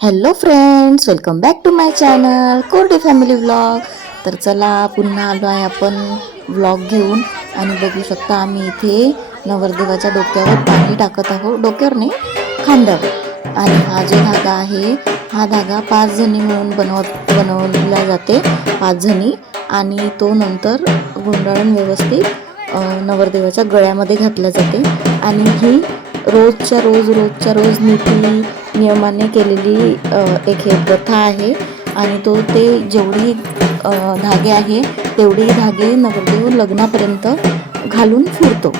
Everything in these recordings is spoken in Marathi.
Hello friends welcome back to my channel Korde family vlog तर चला पुन्हा आलो आहे आपण व्लॉग घेऊन. आणि बघू शकता आम्ही इथे नवरदेवाच्या डोक्यावर पाणी टाकत आहोत. डोक्यावर नाही खांद्यावर. आणि हा जो धागा आहे हा धागा पाच जणी मिळून बनवत बनवला जाते. पाच जणी. आणि तो नंतर गुंडाळून व्यवस्थित नवरदेवाच्या गळ्यामध्ये घातला जाते. आणि ही रोजच्या रोज रोजच्या रोज नीती नियमाने केलेली एक हे प्रथा आहे. आणि तो ते जेवढी धागे आहे तेवढी धागे नवरदेव लग्नापर्यंत घालून फिरतो.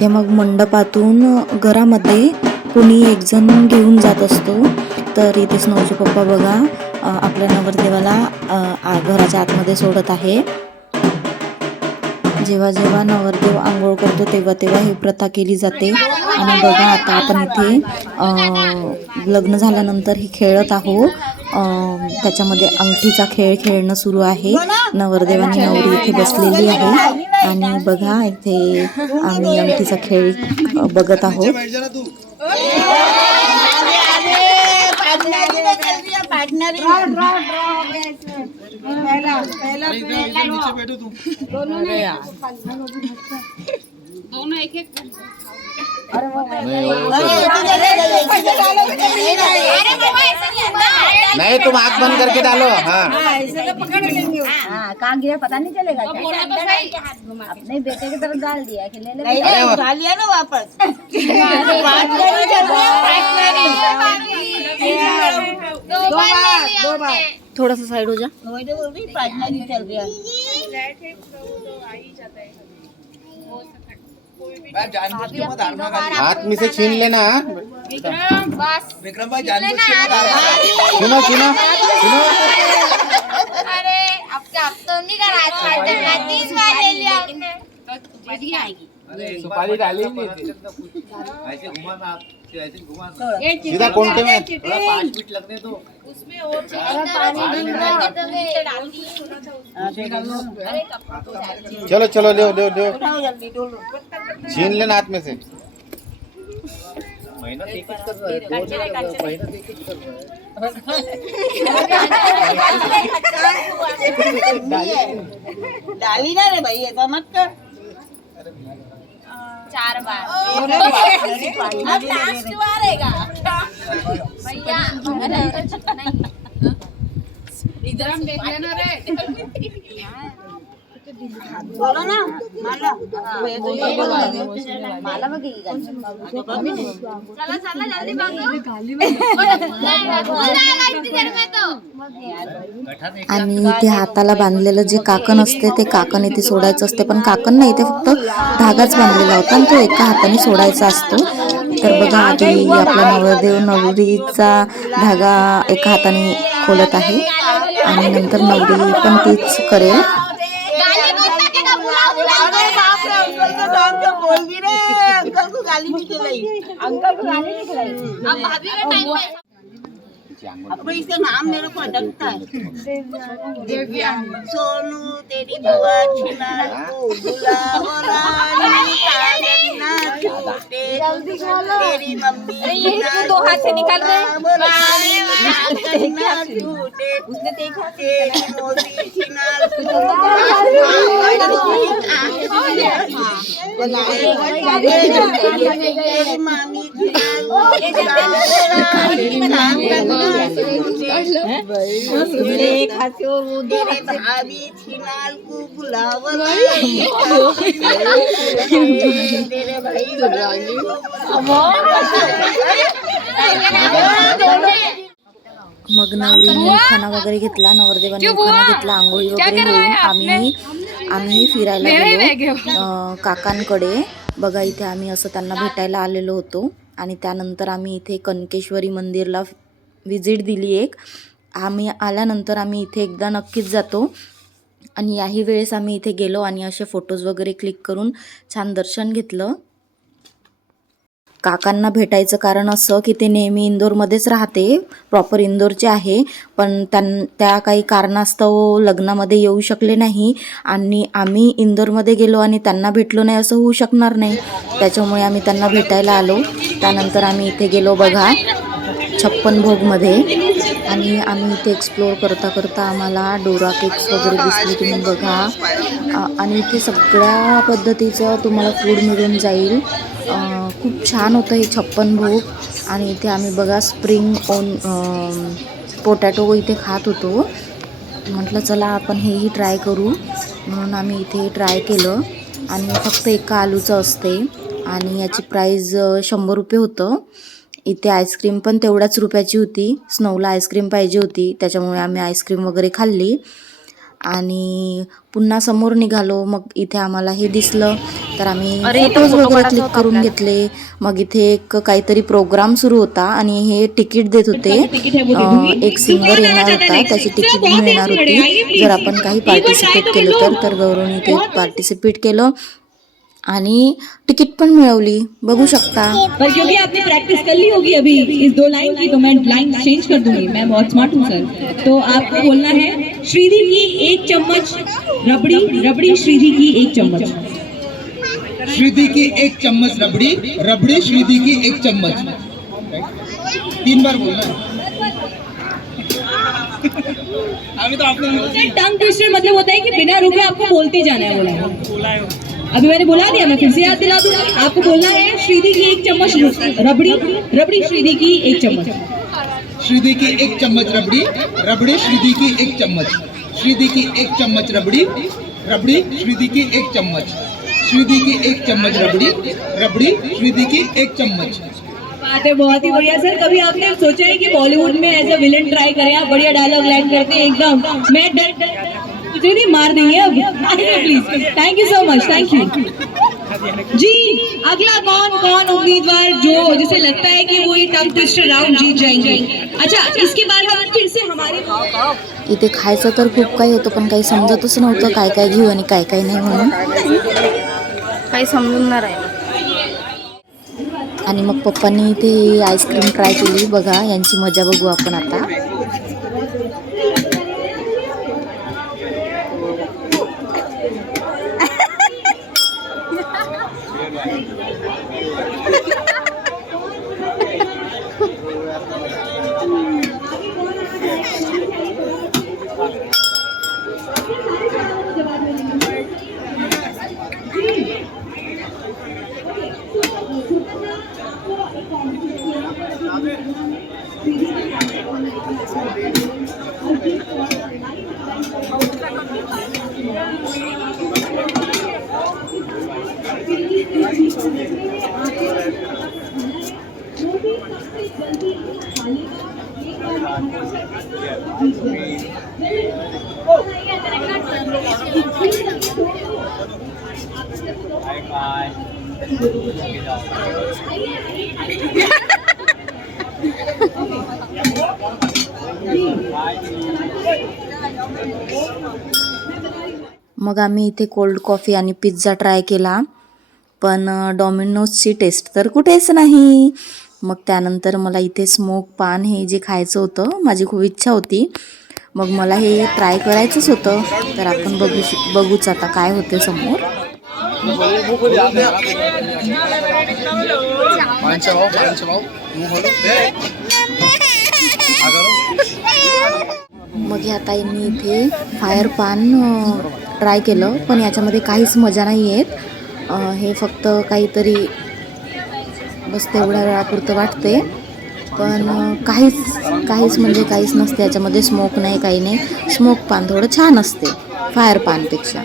इथे मग मंडपातून घरामध्ये कुणी एक जण घेऊन जात असतो. तर इथे स्नोचे पप्पा बघा आपल्या नवरदेवाला आ- घराच्या आतमध्ये सोडत आहे. जेव्हा जेव्हा नवरदेव आंघोळ करतो तेव्हा तेव्हा ही प्रथा केली जाते. आणि बघा आता आपण इथे लग्न झाल्यानंतर ही खेळत आहोत. त्याच्यामध्ये अंगठीचा खेळ खेळणं सुरू आहे. नवरदेव आणि नवरी इथे बसलेली आहे. आणि बघा इथे आम्ही अंगठीचा खेळ बघत आहोत. नहीं तुम आँख बंद करके डालो हाँ हाँ कहाँ गिरा पता नहीं चलेगा क्या? अपने बेटे की तरफ़ डाल दिया कि ले ले उठा लिया ना वापस दो बार दो बार थोडासा साईड हो जा वही तो बोल रही पार्टनर चल रहा है हाथ में से छीन लेना। विक्रम भाई सुनो सुनो सुनो। अरे क्या अब तो नहीं करा तीस बार ले लिया आपने। सुपारी डाली नहीं थी ऐसे घुमाना आप ऐसे घुमाना. सीधा कोंटे में थोड़ा पाँच मिनट लगने दो चलो चलो ले ले ले उठाओ जल्दी डोलो छीन लेना हाथ में से. डाली ना रे भाई ऐसा मत कर चार बार. अब लास्ट मारेगा भैया इधर हम देख लेना रे. बोलो ना. माला. माला चला चला जल्दी आणि इथे हाताला बांधलेलं जे काकण असते ते काकण इथे सोडायचं असते पण काकण नाही ते फक्त धागाच बांधलेला होता आणि तो एका हाताने सोडायचा असतो. तर बघा आधी आपला नवरदेव नवरीचा धागा एका हाताने खोलत आहे आणि नंतर नवरी पण तीच करेल गाली मत लगेगा बुलाओ बुलाओ अरे बाप रे अंकल के नाम पे बोल दी रे अंकल को गाली भी खिलाई अंकल को गाली नहीं खिलाई अब भाभी का टाइम पे अब इसका नाम मेरे को अटकता है सोनू तेरी बुआ छिना को बुलाओ रानी कागज ना छूटे तेरी मम्मी ये दो हाथ से निकाल रहे कागज ना छूटे उसने देखा तेरी मोदी छिना तेरी मामी तेरे मग नवरीने खाना वगैरे घेतला नवरदेवाने खाना घेतला आंघोळी वगैरे होऊन आम्ही आम्ही फिरायला गेलो अं, काकांकडे. बघा इथे आम्ही असं त्यांना भेटायला आलेलो होतो. आणि त्यानंतर आम्ही इथे कनकेश्वरी मंदिरला व्हिजिट दिली एक. आम्ही आल्यानंतर आम्ही इथे एकदा नक्कीच जातो. आणि याही वेळेस आम्ही इथे गेलो आणि असे फोटोज वगैरे क्लिक करून छान दर्शन घेतलं. काकांना भेटायचं कारण असं की ते नेहमी इंदोरमध्येच राहते प्रॉपर इंदोरचे आहे. पण त्यां त्या काही कारणास्तव लग्नामध्ये येऊ शकले नाही आणि आम्ही इंदोरमध्ये गेलो आणि त्यांना भेटलो नाही असं होऊ शकणार नाही. त्याच्यामुळे आम्ही त्यांना भेटायला आलो. त्यानंतर आम्ही इथे गेलो बघा. छप्पन भोगमध्ये. आणि आम्ही इथे एक्सप्लोअर करता करता आम्हाला डोरा केक्स वगैरे दिसले तुम्ही बघा. आणि इथे सगळ्या पद्धतीचं तुम्हाला फूड मिळून जाईल. खूप छान होतं हे छप्पन भोग. आणि इथे आम्ही बघा स्प्रिंग ओन पोटॅटो इथे खात होतो. म्हटलं चला आपण हेही ट्राय करू. म्हणून आम्ही इथे ट्राय केलं. आणि फक्त एका आलूचं असते. आणि याची प्राईज शंभर रुपये होतं. इथे आईस्क्रीम पण तेवढ्याच रुपयाची होती स्नोला आईस्क्रीम पाहिजे होती त्याच्यामुळे आम्ही आईस्क्रीम वगैरे खाल्ली आणि पुन्हा समोर निघालो मग इथे आम्हाला हे दिसलं तर आम्ही फोटोज वगैरे क्लिक करून घेतले मग इथे एक काहीतरी प्रोग्राम सुरू होता आणि हे तिकीट देत होते एक सिंगर येणार होता त्याची तिकीट मिळणार होती जर आपण काही पार्टिसिपेट केलं तर गौरवने इथे पार्टिसिपेट केलं आणि तिकीट पण मिळवली. बघू शकता. पर क्योंकि आपने प्रैक्टिस कर ली होगी अभी इस दो लाइन की तो मैं लाइन चेंज कर दूँगी। मैं बहुत स्मार्ट हूँ सर तो आपको बोलना है श्रीधि की एक चम्मच रबड़ी रबड़ी श्रीधि की एक चम्मच। श्रीधि की एक चम्मच रबड़ी रबड़ी श्रीधि की एक चम्मच। तीन बार बोलना अभी तो आपने टंग ट्विस्टर मतलब होता है कि बिना रुके आपको बोलते जाना है बोला है। अभी मैंने बुला दिया मैं फिर से याद दिला दूँगी आपको बोलना है श्रीधि की एक चम्मच रबड़ी रबड़ी श्रीधि की एक चम्मच। श्रीधि की एक चम्मच रबड़ी रबड़ी श्रीदी की एक चम्मच। श्रीदी की एक चम्मच रबड़ी रबड़ी श्रीधि की एक चम्मच। श्रीधि की एक चम्मच रबड़ी रबड़ी श्रीधि की एक चम्मच। बात है बहुत ही बढ़िया सर। कभी आपने सोचा है कि बॉलीवुड में एज अ विलन ट्राई करें? आप बढ़िया डायलॉग लैंड करते हैं एकदम। मैं डर डर मुझे नहीं मार देंगे अब please thank you so much thank you ji अगला कौन कौन उम्मीदवार जो जिसे लगता है कि वो ये टंग ट्विस्टर राउंड जीत जाएंगे? अच्छा इसके बाद हम फिर से हमारे इथे खायचं तर खूप काही होतं पण काही समजतच नव्हतं काय काय घेऊ आणि काय काय नाही म्हणून. काही समजून नाही राहिलं आणि मग पप्पांनी इथे आईस्क्रीम ट्राय केली. बघा यांची मजा बघू आपण आता. मग आम्ही इथे कोल्ड कॉफी आणि पिझ्झा ट्राय केला. पण डॉमिनोजची टेस्ट तर कुठेच नाही. मग त्यानंतर मला इथे स्मोक पान हे जे खायचं होतं माझी खूप इच्छा होती. मग मला हे ट्राय करायचंच होतं. तर आपण बघू बघूच आता काय होते समोर. मग ह्या ताईंनी इथे फायर पान ट्राय केलं. पण याच्यामध्ये काहीच मजा नाही आहेत हे फक्त काहीतरी बस तेवढ्या वेळापुरतं वाटते पण काहीच काहीच म्हणजे काहीच नसते. याच्यामध्ये स्मोक नाही काही नाही. स्मोक पान थोडं छान असते फायर पानपेक्षा.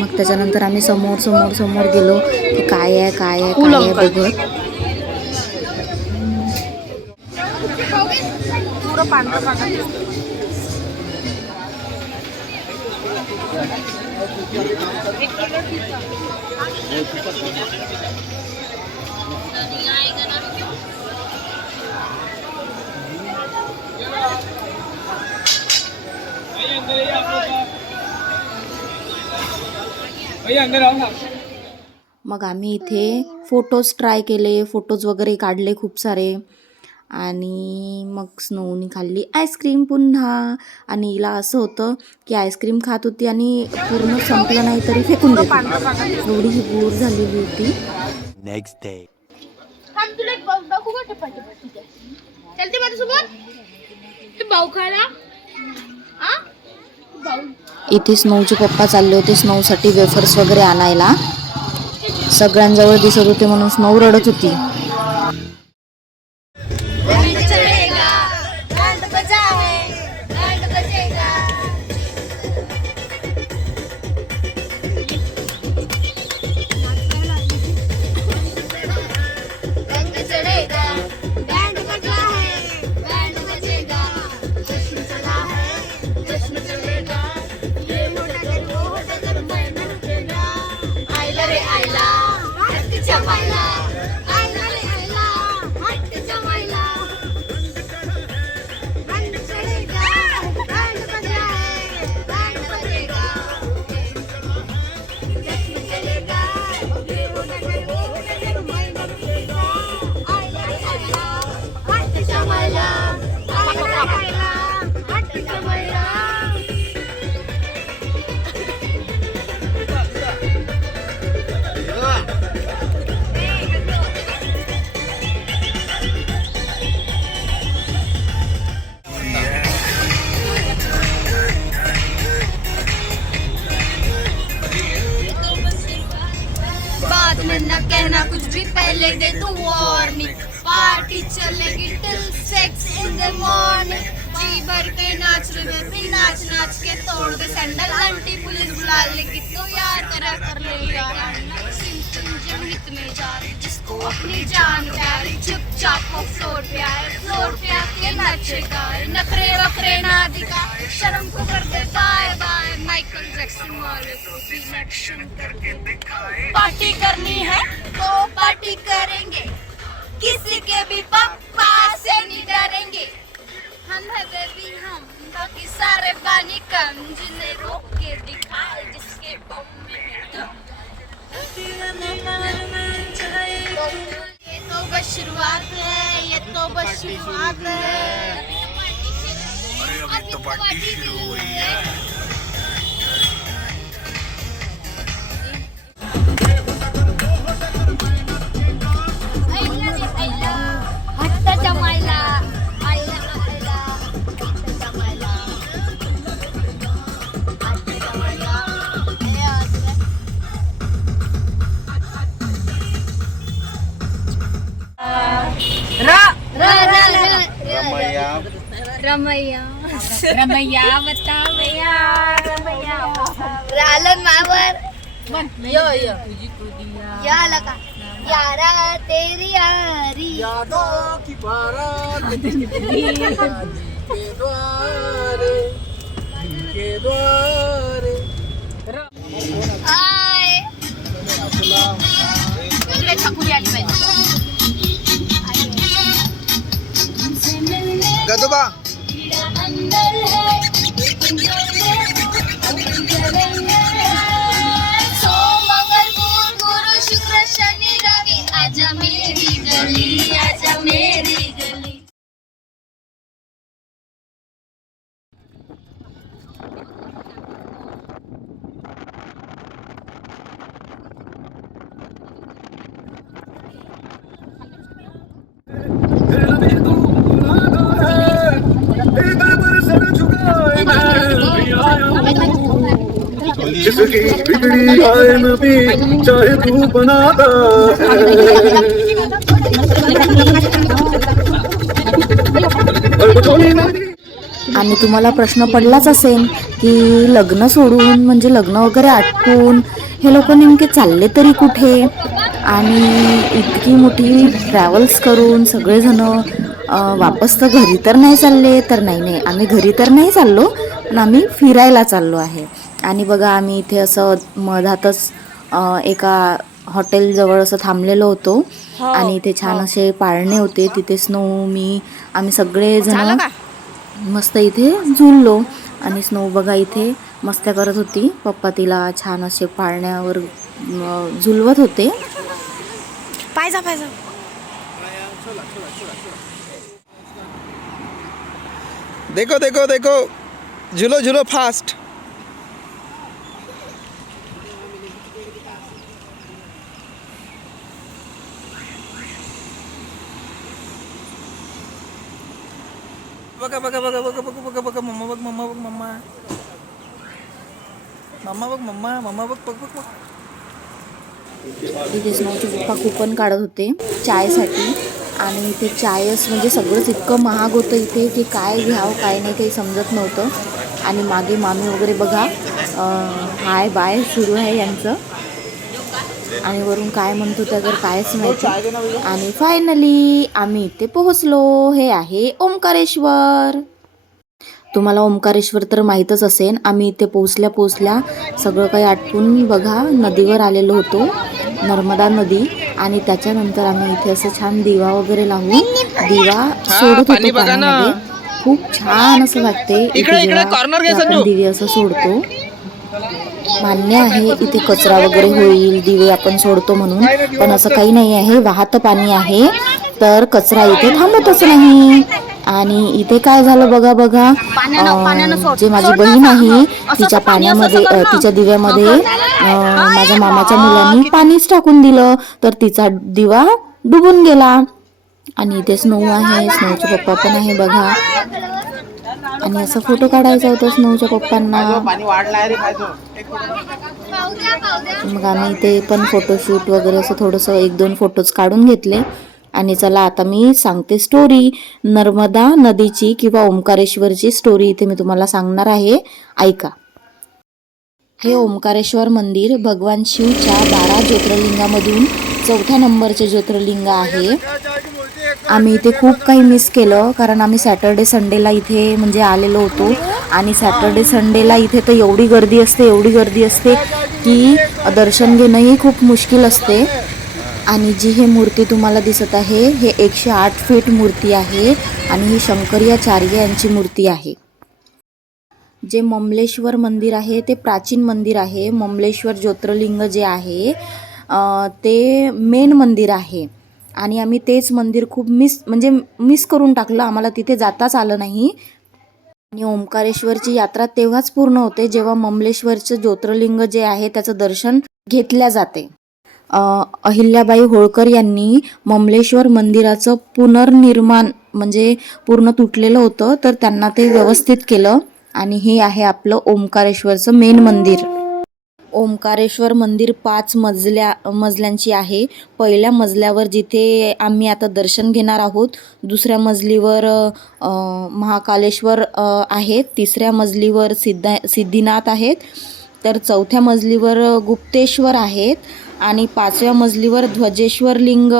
मग त्याच्यानंतर आम्ही समोर समोर समोर गेलो की काय आहे काय आहे काय आहे बघत. मग आम्ही इथे फोटोज ट्राय केले फोटोज वगैरे काढले खूप सारे. आणि मग स्नोनी खाल्ली आईस्क्रीम पुन्हा. आणि हिला असं होतं की आईस्क्रीम खात होती आणि पूर्ण संपलं नाही तरी फेकून एवढी ही बोर झालेली होती. नेक्स्ट डे थांब तुला एक भाऊ दाखवू का टिपा टिपा ठीक आहे चलते माझ्यासोबत. ते भाऊ खायला. हा इथे स्नोचे पप्पा चालले होते स्नोसाठी वेफर्स वगैरे आणायला. सगळ्यांजवळ दिसत होते म्हणून स्नो रडत होती. न कहना कुछ भी पहले दे तू वार्निंग पार्टी चलेगी till six in the morning जी भर के नाच रे नाच नाच के तोड़ दे सैंडल आंटी पुलिस बुला लेगी तो यार तेरा कर ले यार सिंपल में जा रही जिसको अपनी जान प्यारी, चुपचाप वो फ्लोर पे आए। फ्लोर पे आके नाचेगा नखरे वखरे ना दिखा। शर्म को कर दे बाय बाय माइकल जैक्सन वाले को एक्शन करके दिखाए। पार्टी करनी है तो पार्टी करेंगे। किसी के भी पप्पा से नहीं डरेंगे। हम है बेबी हम। बाकी सारे बानी कम। जिन्हें रोक के दिखाए, जिसके बम तो बस शुरुआत है ये तो बस शुरुआत है। अभी तो पार्टी शुरू हुई है। रमैया। रमैया बता भैया रमैया रालन मावर? यो यो. या लगा यारा तेरी यारी यादों की बारात के द्वारे के द्वारे। आय. इकडे छकुली आली पाहिजे. गदोबा अंदर है सोम मंगल बुध गुरु शुक्र शनि रवि आजा मेरी गली जिसकी बिगड़ी आयन भी चाहे तू बनाता आणि तुम्हाला प्रश्न पडलाच असेल की लग्न सोडून म्हणजे लग्न वगैरे आटपून हे लोक नेमके चालले तरी कुठे? आणि इतकी मोठी ट्रॅव्हल्स करून सगळेजण वापस तर घरी तर नाही चालले तर नाही नाही. आम्ही घरी तर नाही चाललो पण आम्ही फिरायला चाललो आहे. आणि बघा आम्ही इथे असं मधातच एका हॉटेलजवळ असं थांबलेलो होतो. आणि इथे छान असे पाळणे होते. तिथे स्नो मी आम्ही सगळे जण मस्त इथे झुललो. आणि स्नो बघा इथे मस्त्या करत होती. पप्पा तिला छान असे पाळण्यावर झुलवत होते. पायजा पायजा देखो देखो देखो. झुलो झुलो फास्ट बघा बघा बघा बघा बघा बघा बघा मम्मा बघ मम्मा बघ मम्मा. मम्मा बघ मम्मा मम्मा बघ बघ बघ बघ. इथे पप्पा कुपन काढत होते चायसाठी. आणि इथे चायच म्हणजे सगळंच इतकं महाग होतं इथे की काय घ्यावं काय नाही काही समजत नव्हतं. आणि मागे मामी वगैरे बघा. हाय बाय सुरू आहे यांचं. आणि वरून काय म्हणतो त्या तर कायच माहिती आणि फायनली आम्ही इथे पोहोचलो. हे आहे ओंकारेश्वर. तुम्हाला ओंकारेश्वर तर माहीतच असेल आम्ही इथे पोचल्या पोचल्या सगळं काही आटपून बघा नदीवर आलेलो होतो नर्मदा नदी. आणि त्याच्यानंतर आम्ही इथे असं छान दिवा वगैरे लावून दिवा सोडत होतो पाण्यामध्ये खूप छान असं वाटते. दिवे असं सोडतो. मान्य आहे इथे कचरा वगैरे होईल दिवे आपण सोडतो म्हणून. पण असं काही नाही आहे वाहतं पाणी आहे तर कचरा इथे थांबतच नाही. आणि इथे काय झालं बघा बघा जे माझी बहीण आहे तिच्या पाण्यामध्ये तिच्या दिव्यामध्ये माझ्या मामाच्या मुलांनी पाणीच टाकून दिलं तर तिचा दिवा डुबून गेला. आणि इथे स्नो आहे स्नोचे पप्पा पण आहे बघा. आणि असं फोटो काढायचा होता स्नोच्या पप्पांना. मग आम्ही इथे पण फोटोशूट वगैरे असं थोडंसं एक दोन फोटोज काढून घेतले. आणि चला आता मी सांगते स्टोरी नर्मदा नदीची किंवा ओंकारेश्वरची स्टोरी इथे मी तुम्हाला सांगणार आहे. ऐका. हे ओंकारेश्वर मंदिर भगवान शिवच्या बारा ज्योतिर्लिंगामधून चौथ्या नंबरचे ज्योतिर्लिंग आहे. आम्ही इथे खूप काही मिस केलं कारण आम्ही सॅटर्डे संडेला इथे म्हणजे आलेलो होतो. आणि सॅटर्डे संडेला इथे तर एवढी गर्दी असते एवढी गर्दी असते की दर्शन घेणंही खूप मुश्किल असते. आणि जी हे मूर्ती तुम्हाला दिसत आहे हे एकशे आठ फीट मूर्ती आहे आणि ही शंकराचार्य यांची मूर्ती आहे. जे ममलेश्वर मंदिर आहे ते प्राचीन मंदिर आहे. ममलेश्वर ज्योतिर्लिंग जे आहे ते मेन मंदिर आहे. आणि आम्ही तेच मंदिर खूप मिस म्हणजे मिस करून टाकलं. आम्हाला तिथे जाताच आलं नाही. आणि ओंकारेश्वरची यात्रा तेव्हाच पूर्ण होते जेव्हा ममलेश्वरचं ज्योतिर्लिंग जे आहे त्याचं दर्शन घेतल्या जाते. अहिल्याबाई होळकर यांनी ममलेश्वर मंदिराचं पुनर्निर्माण म्हणजे पूर्ण तुटलेलं होतं तर त्यांना ते व्यवस्थित केलं. आणि हे आहे आपलं ओंकारेश्वरचं मेन मंदिर. ओंकारेश्वर मंदिर पाच मजल्या मजल्यांची आहे. पहिल्या मजल्यावर जिथे आम्ही आता दर्शन घेणार आहोत दुसऱ्या मजलीवर महाकालेश्वर आहेत. तिसऱ्या मजलीवर सिद्धा सिद्धिनाथ आहेत. तर चौथ्या मजलीवर गुप्तेश्वर आहेत आणि पाचव्या मजलीवर ध्वजेश्वर लिंग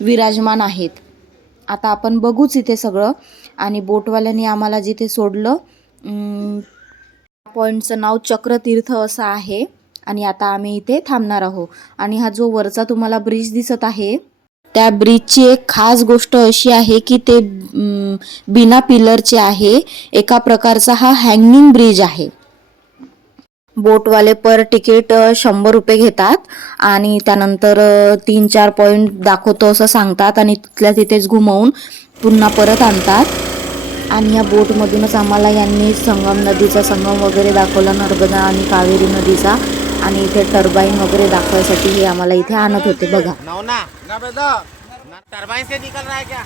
विराजमान आहेत. आता आपण बघूच इथे सगळं आणि बोटवाल्यांनी आम्हाला जिथे सोडलं पॉईंटचं नाव चक्रतीर्थ असं आहे. आणि आता आम्ही इथे थांबणार आहोत. आणि हा जो वरचा तुम्हाला ब्रिज दिसत आहे त्या ब्रिजची एक खास गोष्ट अशी आहे की ते बिना पिलरचे आहे. एका प्रकारचा हा हँगिंग ब्रिज आहे. बोटवाले पर तिकीट शंभर रुपये घेतात. आणि त्यानंतर तीन चार पॉईंट दाखवतो असं सांगतात आणि तिथल्या तिथेच घुमवून पुन्हा परत आणतात. आणि या बोटमधूनच आम्हाला यांनी संगम नदीचा संगम वगैरे दाखवला नर्मदा आणि कावेरी नदीचा. आणि इथे टर्बाईन वगैरे दाखवायसाठी हे आम्हाला इथे आणत होते बघा. नौना ना बेटा से निकल रहा है क्या?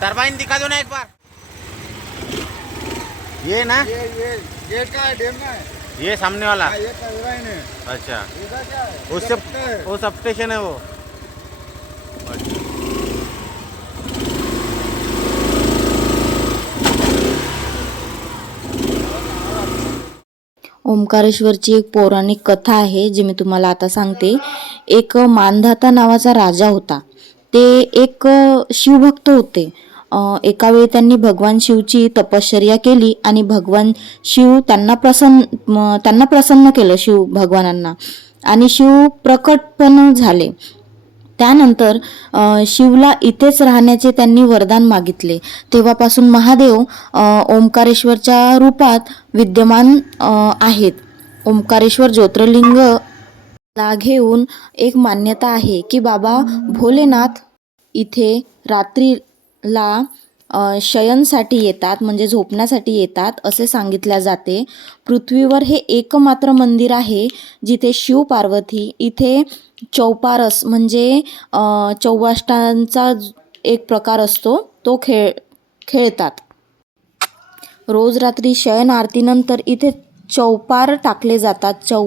टरबाइन दिखा दो ना एक बार. ये ना? ये ये गेट का है डेम है? ये सामने वाला. हाँ, ये टरबाइन है. अच्छा. है? उससे वो सब स्टेशन है वो. ओंकारेश्वरची एक पौराणिक कथा आहे जी मी तुम्हाला आता सांगते. एक मानधाता नावाचा राजा होता. ते एक शिवभक्त होते. एकावेळी एका वेळी त्यांनी भगवान शिवची तपश्चर्या केली आणि भगवान शिव त्यांना प्रसन्न त्यांना प्रसन्न केलं शिव भगवानांना. आणि शिव प्रकट पण झाले. त्यानंतर शिवला इथेच राहण्याचे त्यांनी वरदान मागितले. तेव्हापासून महादेव ओंकारेश्वरच्या रूपात विद्यमान आहेत. ओंकारेश्वर ज्योतिर्लिंग ला घेऊन एक मान्यता आहे की बाबा भोलेनाथ इथे रात्रीला शयनसाठी येतात म्हणजे झोपण्यासाठी येतात असे सांगितल्या जाते. पृथ्वीवर हे एकमात्र मंदिर आहे जिथे शिव पार्वती इथे चौपारस म्हणजे चौवाष्टांचा एक प्रकार असतो तो खेळ खेळतात. रोज रात्री शयन आरतीनंतर इथे चौपार टाकले जातात चौ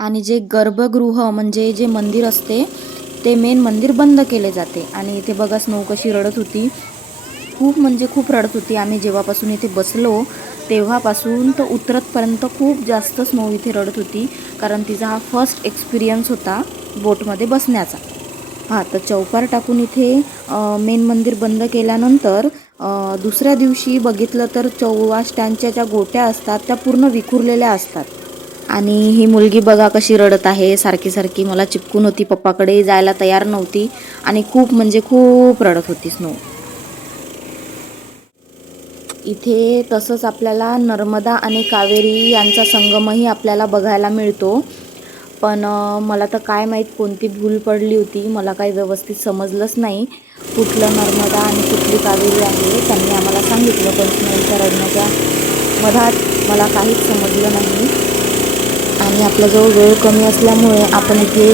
आणि जे गर्भगृह म्हणजे जे मंदिर असते ते मेन मंदिर बंद केले जाते. आणि इथे बघा स्नो कशी रडत होती. खूप म्हणजे खूप रडत होती. आम्ही जेव्हापासून इथे बसलो तेव्हापासून तर उतरतपर्यंत खूप जास्त स्नो इथे रडत होती. कारण तिचा हा फर्स्ट एक्सपिरियन्स होता बोटमध्ये बसण्याचा. हां तर चौपार टाकून इथे मेन मंदिर बंद केल्यानंतर दुसऱ्या दिवशी बघितलं तर चौवाष्ट्यांच्या ज्या गोट्या असतात त्या पूर्ण विखुरलेल्या असतात. आणि ही मुलगी बघा कशी रडत आहे. सारखी सारखी मला चिपकून होती. पप्पाकडे जायला तयार नव्हती. आणि खूप म्हणजे खूप रडत होती स्नो इथे तसंच आपल्याला नर्मदा आणि कावेरी यांचा संगमही आपल्याला बघायला मिळतो. पण मला तर काय माहीत कोणती भूल पडली होती मला काही व्यवस्थित समजलंच नाही. कुठलं नर्मदा आणि कुठली कावेरी आहे त्यांनी आम्हाला सांगितलं पण स्नेहलच्या रडण्याच्या मधात मला काहीच समजलं नाही. आणि आपल्याजवळ वेळ कमी असल्यामुळे आपण इथे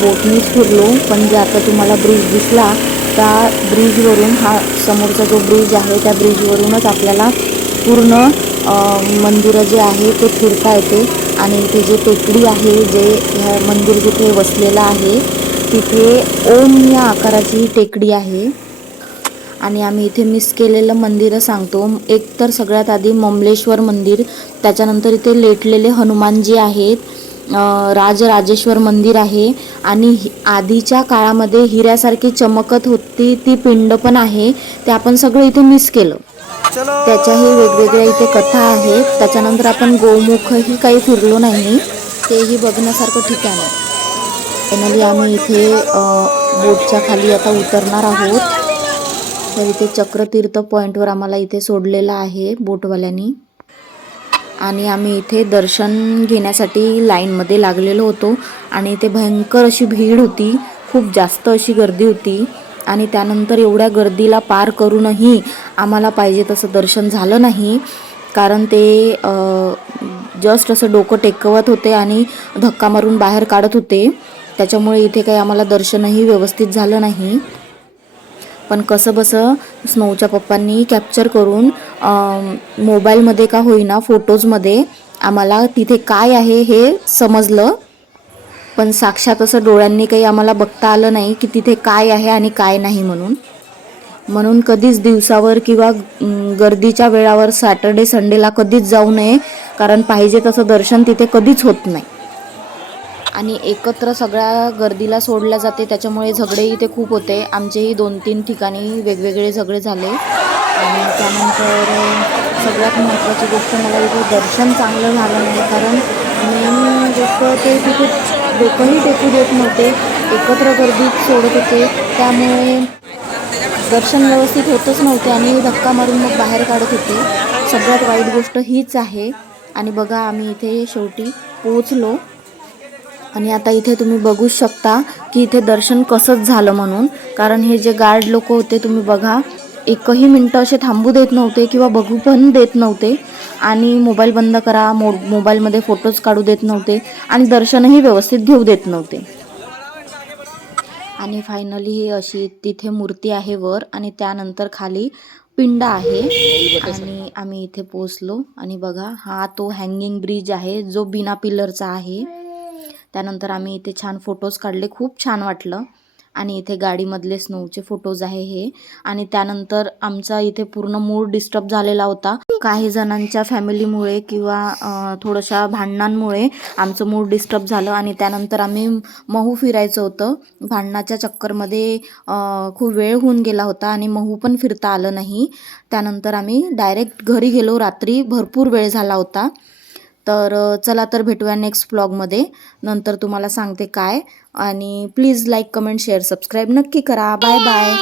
बोटनीच फिरलो. पण जे आता तुम्हाला ब्रिज दिसला त्या ब्रिजवरून हा समोरचा जो ब्रिज आहे त्या ब्रिजवरूनच आपल्याला पूर्ण मंदिरं जे आहे ते फिरता येते. आणि इथे जे टेकडी आहे जे ह्या मंदिर जिथे वसलेलं आहे तिथे ओम या आकाराची ही टेकडी आहे. आणि आम्ही इथे मिस केलेलं मंदिरं सांगतो. एक तर सगळ्यात आधी ममलेश्वर मंदिर त्याच्यानंतर इथे लेटलेले हनुमानजी आहेत. राजराजेश्वर मंदिर आहे आणि आधीच्या काळामध्ये हिऱ्यासारखी चमकत होती ती पिंड पण आहे ते आपण सगळं इथे मिस केलं. त्याच्याही वेगवेगळ्या इथे कथा आहेत त्याच्यानंतर आपण गोमुखही काही फिरलो नाही तेही बघण्यासारखं ठिकाण आहे. फायनली आम्ही इथे बोटच्या खाली आता उतरणार आहोत. तर इथे चक्रतीर्थ पॉईंटवर आम्हाला इथे सोडलेलं आहे बोटवाल्यांनी. आणि आम्ही इथे दर्शन घेण्यासाठी लाईनमध्ये लागलेलो होतो. आणि इथे भयंकर अशी भीड होती. खूप जास्त अशी गर्दी होती. आणि त्यानंतर एवढ्या गर्दीला पार करूनही आम्हाला पाहिजे तसं दर्शन झालं नाही. कारण ते जस्ट असं डोकं टेकवत होते आणि धक्का मारून बाहेर काढत होते. त्याच्यामुळे इथे काही आम्हाला दर्शनही व्यवस्थित झालं नाही. पण कसं बसं स्नोच्या पप्पांनी कॅप्चर करून मोबाईलमध्ये का होईना फोटोजमध्ये आम्हाला तिथे काय आहे हे समजलं. पण साक्षात असं डोळ्यांनी काही आम्हाला बघता आलं नाही की तिथे काय आहे आणि काय नाही म्हणून. म्हणून कधीच दिवसावर किंवा गर्दीच्या वेळावर सॅटर्डे संडेला कधीच जाऊ नये कारण पाहिजे तसं दर्शन तिथे कधीच होत नाही. आणि एकत्र सगळ्या गर्दीला सोडल्या जाते त्याच्यामुळे झगडे इथे खूप होते. आमचेही दोन तीन ठिकाणी वेगवेगळे झगडे झाले. आणि त्यानंतर सगळ्यात महत्त्वाची गोष्ट मला इथे दर्शन चांगलं झालं नाही कारण मेन गोष्ट ते तिथे डोकंही टेकू देत नव्हते एकत्र गर्दीत सोडत होते. त्यामुळे दर्शन व्यवस्थित होतच नव्हते आणि धक्का मारून मग बाहेर काढत होते. सगळ्यात वाईट गोष्ट हीच आहे. आणि बघा आम्ही इथे शेवटी पोचलो आणि आता इथे तुम्ही बघू शकता की इथे दर्शन कसंच झालं म्हणून. कारण हे जे गार्ड लोक होते तुम्ही बघा एकही मिनटं असे थांबू देत नव्हते किंवा बघू पण देत नव्हते. आणि मोबाईल बंद करा मो मोबाईलमध्ये फोटोज काढू देत नव्हते आणि दर्शनही व्यवस्थित घेऊ देत नव्हते. आणि फायनली ही अशी तिथे मूर्ती आहे वर आणि त्यानंतर खाली पिंड आहे. आणि आम्ही इथे पोचलो आणि बघा हा तो हँगिंग ब्रिज आहे जो बिना पिलरचा आहे. त्यानंतर आम्ही इथे छान फोटोज काढले. खूप छान वाटलं. आणि इथे गाडीमधले स्नोचे फोटोज आहे हे. आणि त्यानंतर आमचा इथे पूर्ण मूड डिस्टर्ब झालेला होता. काही जणांच्या फॅमिलीमुळे किंवा थोडशा थोड्याशा भांडणांमुळे आमचं मूड डिस्टर्ब झालं. आणि त्यानंतर आम्ही महू फिरायचं होतं. भांडणाच्या चक्करमध्ये खूप वेळ होऊन गेला होता आणि महू पण फिरता आलं नाही. त्यानंतर आम्ही डायरेक्ट घरी गेलो. रात्री भरपूर वेळ झाला होता. तर चला तर भेटूया नेक्स्ट ब्लॉगमध्ये नंतर तुम्हाला सांगते काय. आणि please like comment share subscribe नक्की करा. Bye bye